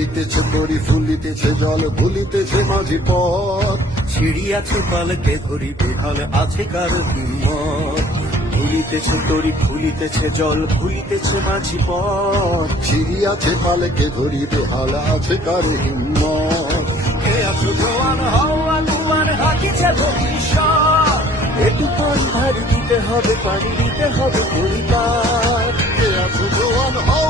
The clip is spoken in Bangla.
দুলিতেছে তরি ফুলিতেছে জল ভুলিতেছে মাঝি পথ। ছিড়িয়াছে পালকে ধরি বেহাল আছে কার হিম্মত। ভুলিতেছে তরি ফুলিতেছে জল ভুলিতেছে মাঝি পথ। ছিড়িয়াছে পালকে ধরি বেহাল আছে কার হিম্মত। কে আছো জোয়ান হও আগুয়ান হাকিছে ভবিষ্যৎ। একটু পান ভার দিতে হবে পানি দিতে হবে পরিবার। কে আছো জোয়ান হও